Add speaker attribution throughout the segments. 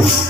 Speaker 1: Oof.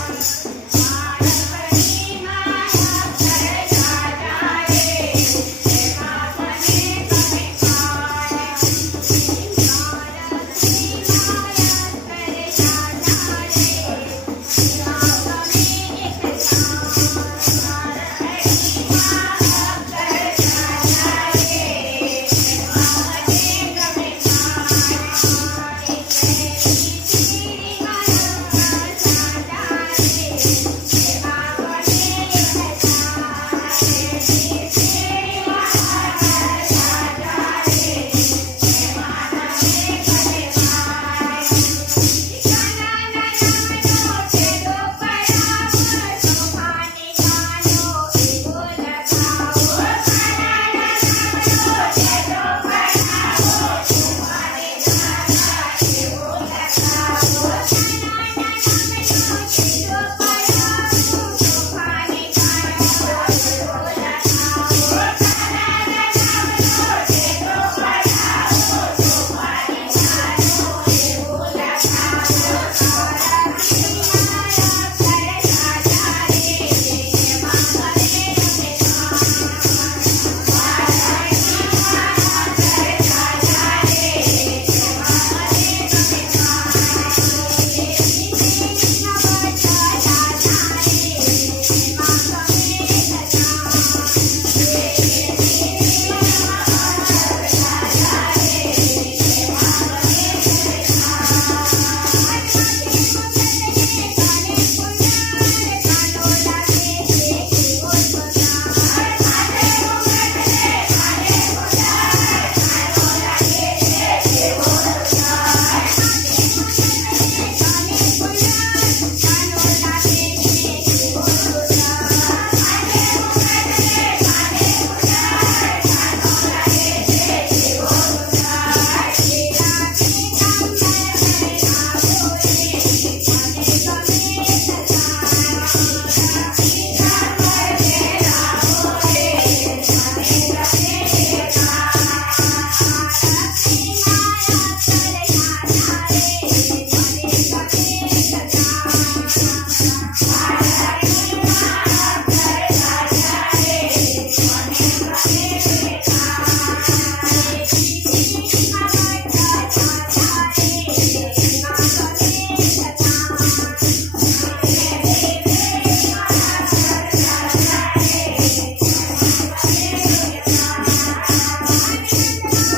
Speaker 1: Yeah.